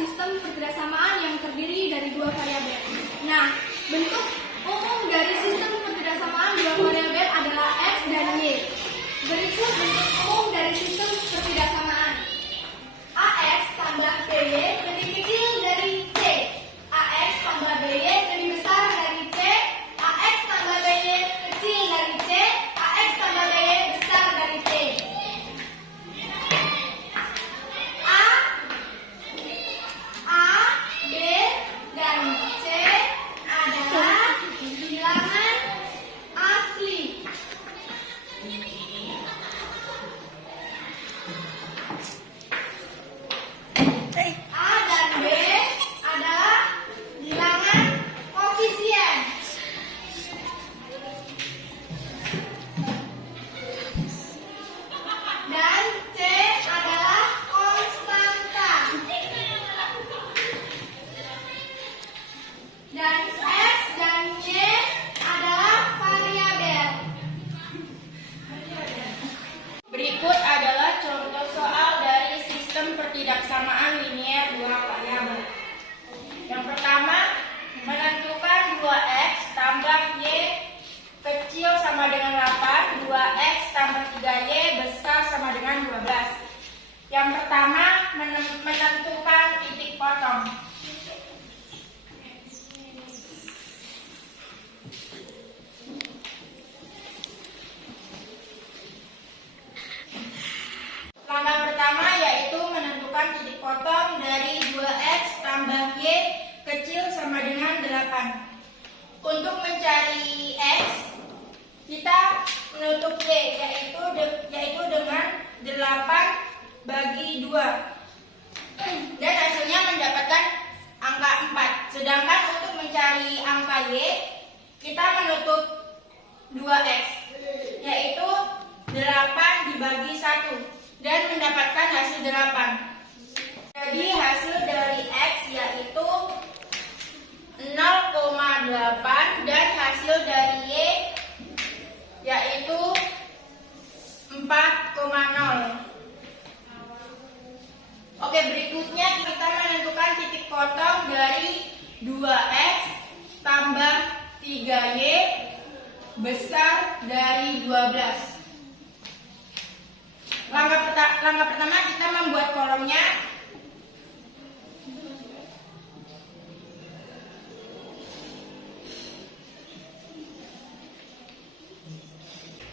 sistem pertidaksamaan yang terdiri dari dua variabel. Nah, bentuk umum dari sistem pertidaksamaan dua variabel adalah X dan Y. Berikut bentuk umum dari sistem pertidaksamaan. AX tambah BY lebih kecil dari C. AX tambah BY lebih besar dari C. AX tambah BY kecil dari C. AX tambah BY besar dari C. B, dan C adalah bilangan asli. A dan B adalah bilangan koefisien. Dan C adalah konstanta. Dan X dan Y adalah variabel. Berikut adalah contoh soal dari sistem pertidaksamaan linier dua variabel. Yang pertama, menentukan 2X tambah Y kecil sama dengan 8, 2X tambah 3Y besar sama dengan 12. Yang pertama, menentukan titik potong. Langkah pertama yaitu menentukan titik potong dari 2X tambah Y kecil sama dengan 8. Untuk mencari X, kita menutup Y yaitu dengan 8 bagi 2. Dan hasilnya mendapatkan angka 4. Sedangkan untuk mencari angka Y, kita menutup 2X yaitu 8 dibagi 1. Dan mendapatkan hasil 8. Jadi hasil dari X yaitu 0,8 dan hasil dari Y yaitu 4,0. Oke, berikutnya kita menentukan titik potong dari 2X tambah 3Y besar dari 12. Langkah pertama kita membuat kolomnya.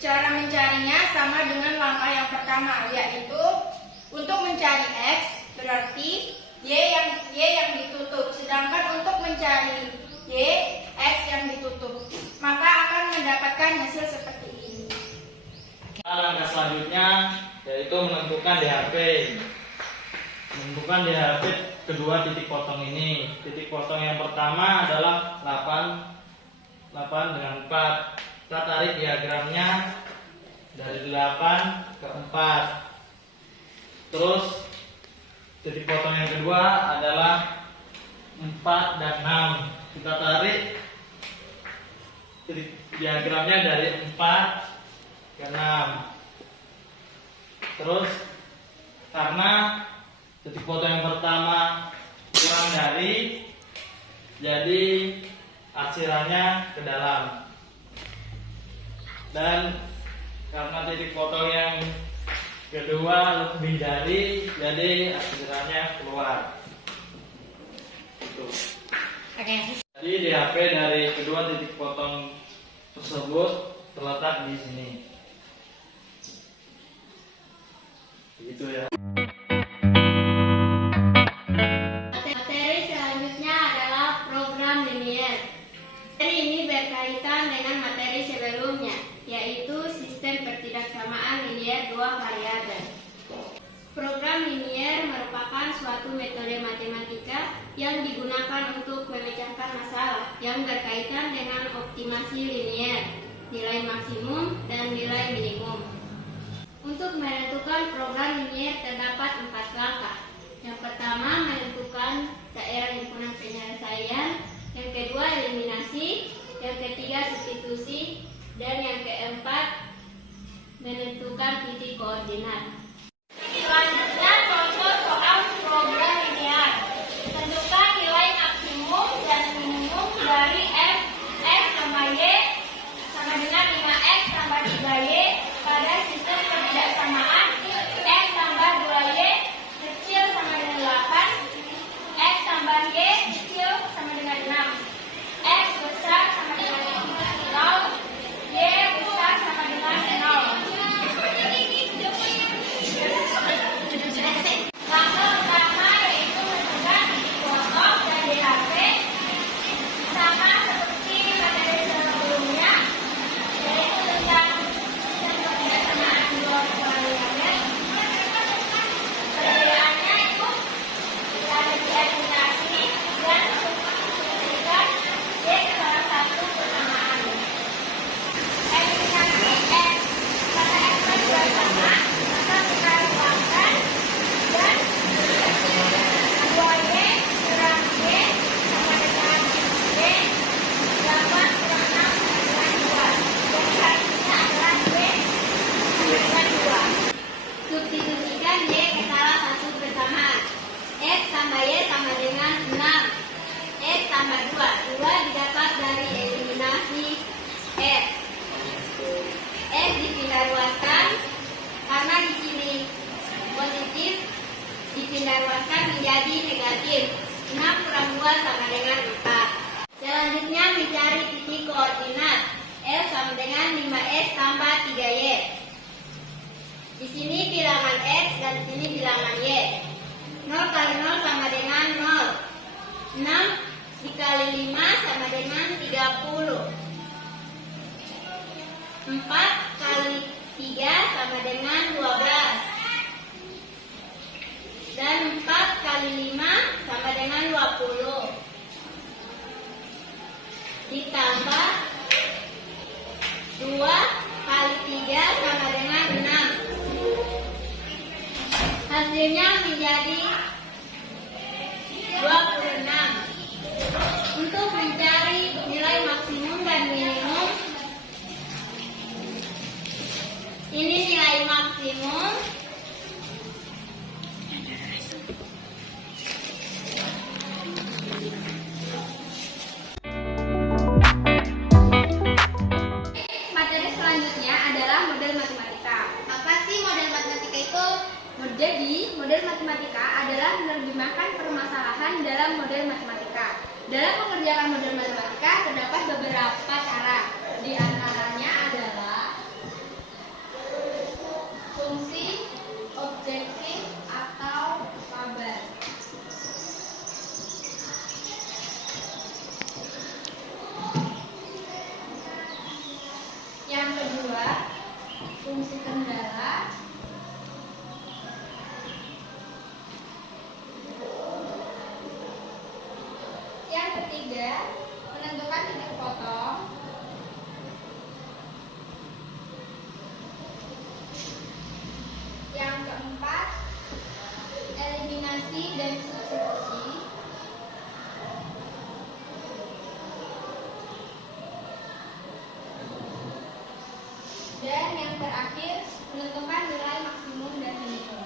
Cara mencarinya sama dengan langkah yang pertama, yaitu untuk mencari X berarti Y yang ditutup, sedangkan untuk mencari Y, X yang ditutup, maka akan mendapatkan hasil seperti ini. Langkah selanjutnya yaitu menentukan DHP. Menentukan DHP kedua titik potong ini. Titik potong yang pertama adalah 8 dengan 4. Kita tarik diagramnya dari 8 ke 4. Terus titik potong yang kedua adalah 4 dan 6. Kita tarik titik diagramnya dari 4 ke 6. Terus karena titik potong yang pertama kurang dari, jadi aksirannya ke dalam. Dan karena titik potong yang kedua lebih dari, jadi aksirannya keluar. Itu. Jadi DHP dari kedua titik potong tersebut terletak di sini. Begitu ya. Materi selanjutnya adalah program linier. Materi ini berkaitan dengan materi sebelumnya, yaitu sistem pertidaksamaan linier dua variabel. Program linier merupakan suatu metode matematika yang digunakan untuk memecahkan masalah yang berkaitan dengan optimasi linier, nilai maksimum dan nilai minimum. Untuk menentukan program linier terdapat 4 langkah. Yang pertama, menentukan daerah himpunan penyelesaian. Yang kedua, eliminasi. Yang ketiga, substitusi. Dan yang keempat, menentukan titik koordinat. Selanjutnya, contoh soal program linier. eliminasi dan menjadikan Y ke salah satu persamaan. Eliminasi X. Karena X dan Y sama, maka kita ruangkan dan 2Y kurang Y sama dengan Y, 8 kurang 6 sama dengan 2. Jadi hasilnya adalah Y sama dengan 2. Substitusikan Y ke salah satu persamaan. X tambah Y sama dengan 6. X tambah 2. 2 didapat dari eliminasi X. X dipindah ruaskan karena di sini positif, dipindah ruaskan menjadi negatif. 6 kurang 2 sama dengan 4. Selanjutnya mencari titik koordinat. L sama dengan 5X tambah 3Y. Di sini bilangan X dan di sini bilangan Y. 0 kali 0 sama dengan 0. 6 dikali 5 sama dengan 30. 4 kali 3 sama dengan 12. Dan 4 kali 5 sama dengan 20. Ditambah 2 kali 3 sama dengan 6. Hasilnya menjadi 26. Untuk mencari nilai maksimum dan minimum, ini nilai maksimum. Materi selanjutnya adalah model matematika. Apa sih model matematika itu? Jadi, model matematika adalah menerjemahkan permasalahan dalam model matematika. Dalam mengerjakan model matematika terdapat beberapa cara. Di antaranya adalah fungsi, objektif, atau kabar. Yang kedua, fungsi kendala. Yang ketiga, menentukan titik potong. Yang keempat, eliminasi dan substitusi. Dan yang terakhir, menentukan nilai maksimum dan minimum.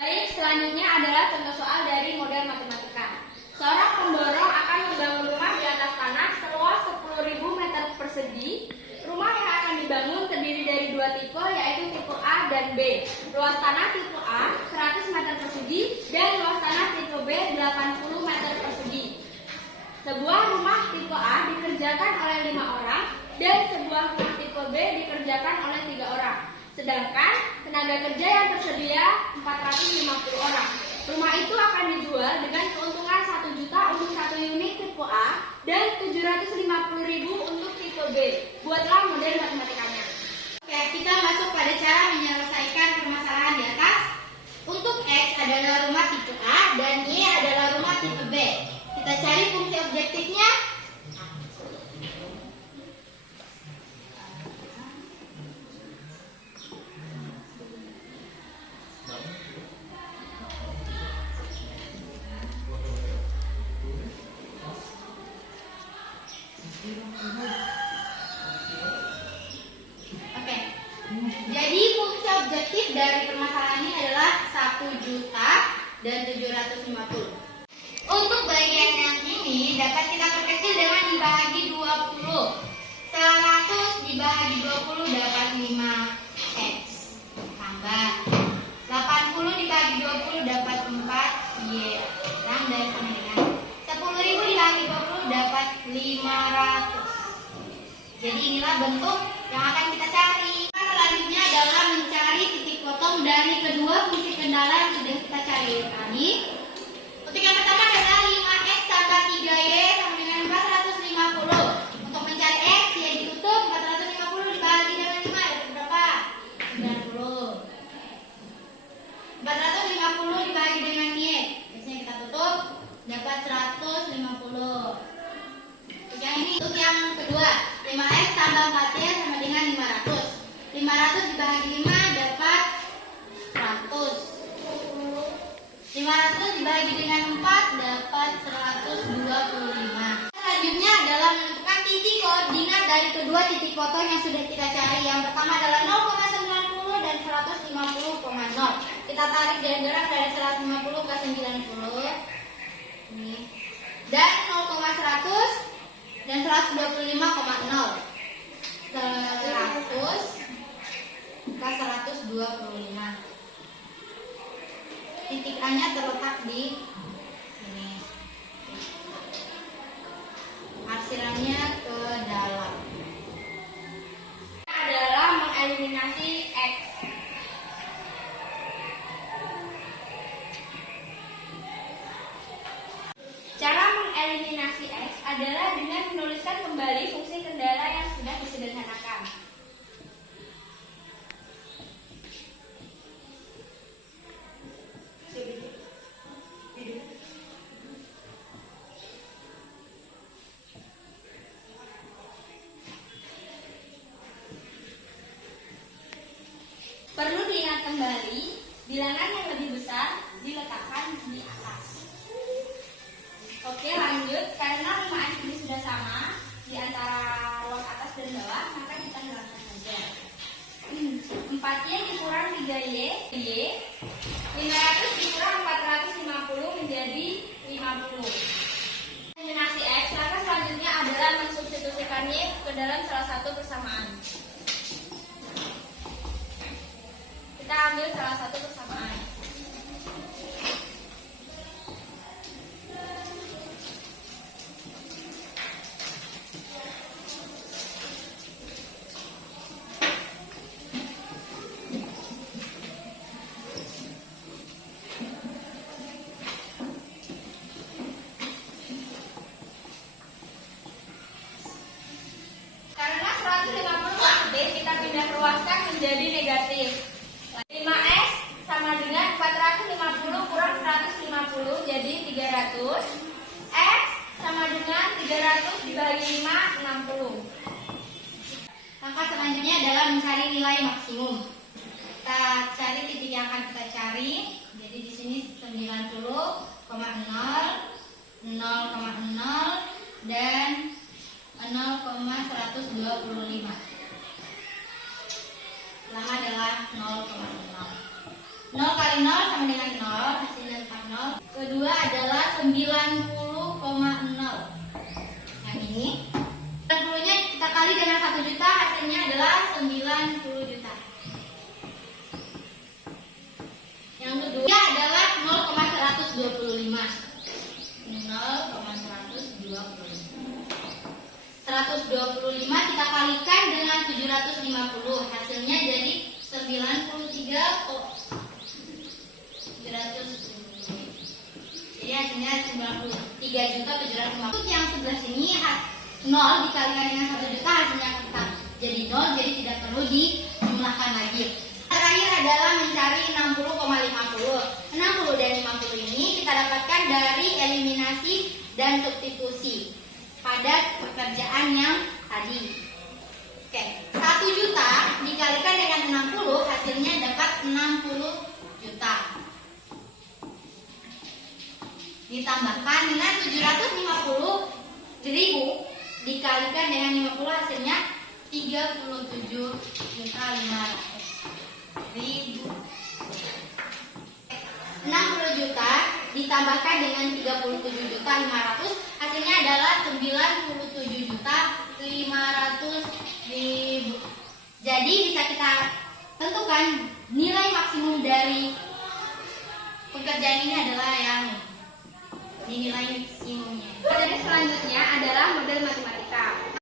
Baik, selanjutnya adalah contoh soal dari model matematika. Seorang pemborong akan membangun rumah di atas tanah seluas 10.000 meter persegi. Rumah yang akan dibangun terdiri dari dua tipe, yaitu tipe A dan B. Luas tanah tipe A 100 meter persegi dan luas tanah tipe B 80 meter persegi. Sebuah rumah tipe A dikerjakan oleh 5 orang dan sebuah rumah tipe B dikerjakan oleh 3 orang. Sedangkan tenaga kerja yang tersedia 450 orang. Rumah itu akan dijual dengan keuntungan 1 juta untuk 1 unit tipe A dan 750.000 untuk tipe B. Buatlah model matematikanya. Oke, kita masuk pada cara menyelesaikan permasalahan di atas. Untuk X adalah rumah tipe A dan Y adalah rumah tipe B. Kita cari fungsi objektifnya. Oke. Jadi fungsi objektif dari permasalahan ini adalah 1 juta dan 750. Untuk bagian yang ini dapat kita perkecil dengan dibagi 20. 100 dibagi 20 dapat 5x. Tambah 80 dibagi 20 dapat 4y. Dan sama dengan 10.000 dibagi 20 dapat 500. Jadi inilah bentuk yang akan kita cari. Selanjutnya adalah mencari titik potong dari kedua fungsi kendala yang sudah kita cari tadi. Untuk yang pertama adalah 5x dapat 150. Untuk yang kedua, 5x tambah 4y sama dengan 500. 500 dibagi 5 dapat 100. 500 dibagi dengan 4 dapat 125. Selanjutnya adalah menentukan titik koordinat dari kedua titik potong yang sudah kita cari. Yang pertama adalah 0,90 dan 150,0. Kita tarik jarak dari 150 ke 90. Ini. Dan 0,100 dan 125,0. 100 ke 125. Titik A-nya terletak di sini. Arsirannya ke dalam. Adalah mengeliminasi X. Cara mengeliminasi X adalah dengan menuliskan kembali fungsi kendala yang sudah disederhanakan. Perlu diingat kembali, bilangan yang lebih besar diletakkan di atas. Oke, lanjut. Karena 5x ini sudah sama di antara ruang atas dan bawah, maka kita hilangkan saja. 4y dikurang 3y, 500 dikurang 450 menjadi 50. Eliminasi X, maka selanjutnya adalah mensubstitusikan Y ke dalam salah satu persamaan. Kita ambil salah satu persamaan. Karena 150 kita pindah ruaskan menjadi negatif. 5x sama dengan 450 kurang 150 jadi 300. X sama dengan 300 dibagi 5, 60. Langkah selanjutnya adalah mencari nilai maksimum. Kita cari titik yang akan kita cari. Jadi di sini 90,0, 0,0 dan 0,125. Pertama adalah 0,0. 0 kali 0 sama dengan 0, hasilnya tetap 0. Kedua adalah 90,0. Yang ini 90-nya kita kali dengan 1 juta, hasilnya adalah 90 juta. Yang kedua adalah 0,125. 125 kita kalikan dengan 750, hasilnya jadi 93.750. Untuk yang sebelah sini 0 dikalikan dengan 1 juta hasilnya tetap jadi 0, jadi tidak perlu dijumlahkan lagi. Terakhir adalah mencari 60,50. 60 dan 50 ini kita dapatkan dari eliminasi dan substitusi pada pekerjaan yang tadi. Oke, 1 juta dikalikan dengan 60 hasilnya dapat 60 juta. Ditambahkan dengan 750.000 dikalikan dengan 50 hasilnya 37.500.000. 60 juta ditambahkan dengan 37.500 hasilnya adalah 97.500.000. Jadi bisa kita tentukan nilai maksimum dari pekerjaan ini adalah yang nilai maksimumnya. Materi selanjutnya adalah model matematika.